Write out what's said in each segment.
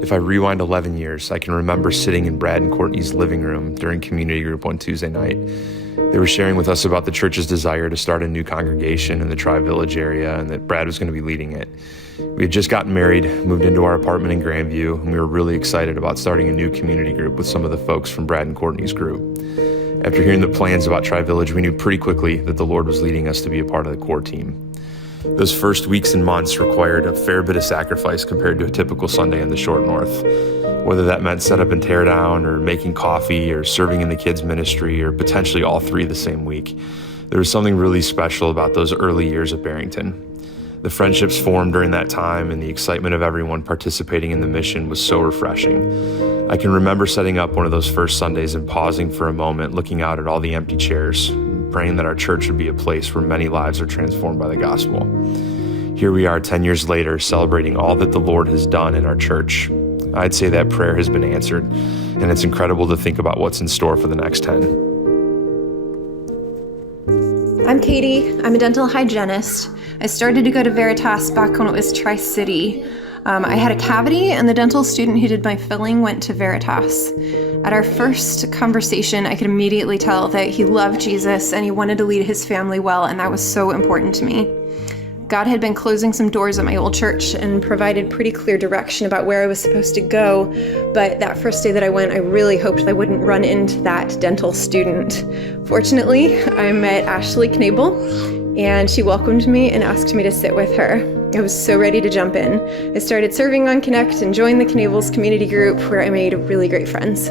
If I rewind 11 years, I can remember sitting in Brad and Courtney's living room during community group one Tuesday night. They were sharing with us about the church's desire to start a new congregation in the Tri-Village area and that Brad was going to be leading it. We had just gotten married, moved into our apartment in Grandview, and we were really excited about starting a new community group with some of the folks from Brad and Courtney's group. After hearing the plans about Tri-Village, we knew pretty quickly that the Lord was leading us to be a part of the core team. Those first weeks and months required a fair bit of sacrifice compared to a typical Sunday in the short north. Whether that meant set up and tear down, or making coffee, or serving in the kids' ministry, or potentially all three the same week. There was something really special about those early years at Barrington. The friendships formed during that time and the excitement of everyone participating in the mission was so refreshing. I can remember setting up one of those first Sundays and pausing for a moment, looking out at all the empty chairs, praying that our church would be a place where many lives are transformed by the gospel. Here we are 10 years later, celebrating all that the Lord has done in our church. I'd say that prayer has been answered, and it's incredible to think about what's in store for the next 10. I'm Katie. I'm a dental hygienist. I started to go to Veritas back when it was Tri-City. I had a cavity, and the dental student who did my filling went to Veritas. At our first conversation, I could immediately tell that he loved Jesus and he wanted to lead his family well, and that was so important to me. God had been closing some doors at my old church and provided pretty clear direction about where I was supposed to go, but that first day that I went, I really hoped I wouldn't run into that dental student. Fortunately, I met Ashley Knable, and she welcomed me and asked me to sit with her. I was so ready to jump in. I started serving on Connect and joined the Knables community group, where I made really great friends.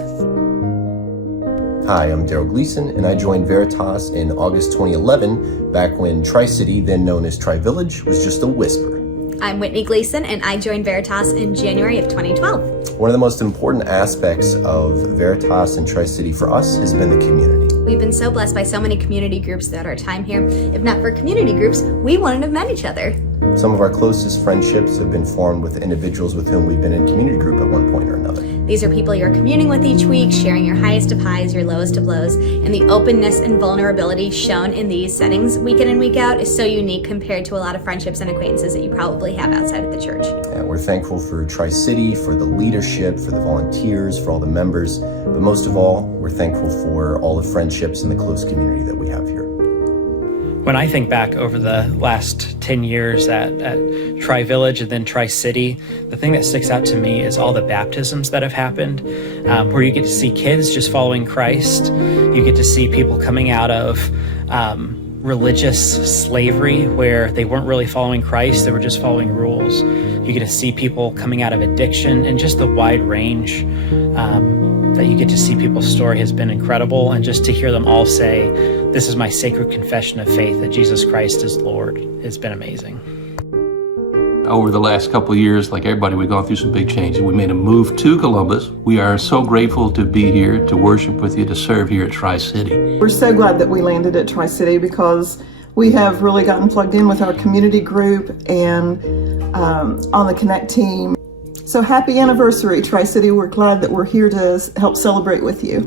Hi, I'm Daryl Gleason, and I joined Veritas in August 2011, back when Tri-City, then known as Tri-Village, was just a whisper. I'm Whitney Gleason, and I joined Veritas in January of 2012. One of the most important aspects of Veritas and Tri-City for us has been the community. We've been so blessed by so many community groups throughout our time here. If not for community groups, we wouldn't have met each other. Some of our closest friendships have been formed with individuals with whom we've been in community group at one point or another. These are people you're communing with each week, sharing your highest of highs, your lowest of lows, and the openness and vulnerability shown in these settings week in and week out is so unique compared to a lot of friendships and acquaintances that you probably have outside of the church. Yeah, we're thankful for Tri-City, for the leadership, for the volunteers, for all the members, but most of all, we're thankful for all the friendships and the close community that we have here. When I think back over the last 10 years at Tri-Village and then Tri-City, the thing that sticks out to me is all the baptisms that have happened, where you get to see kids just following Christ. You get to see people coming out of religious slavery where they weren't really following Christ, they were just following rules. You get to see people coming out of addiction, and just the wide range that you get to see people's story has been incredible. And just to hear them all say, "This is my sacred confession of faith that Jesus Christ is Lord," has been amazing. Over the last couple of years, like everybody, we've gone through some big changes. We made a move to Columbus. We are so grateful to be here, to worship with you, to serve here at Tri-City. We're so glad that we landed at Tri-City because we have really gotten plugged in with our community group and on the Connect team. So happy anniversary, Tri-City. We're glad that we're here to help celebrate with you.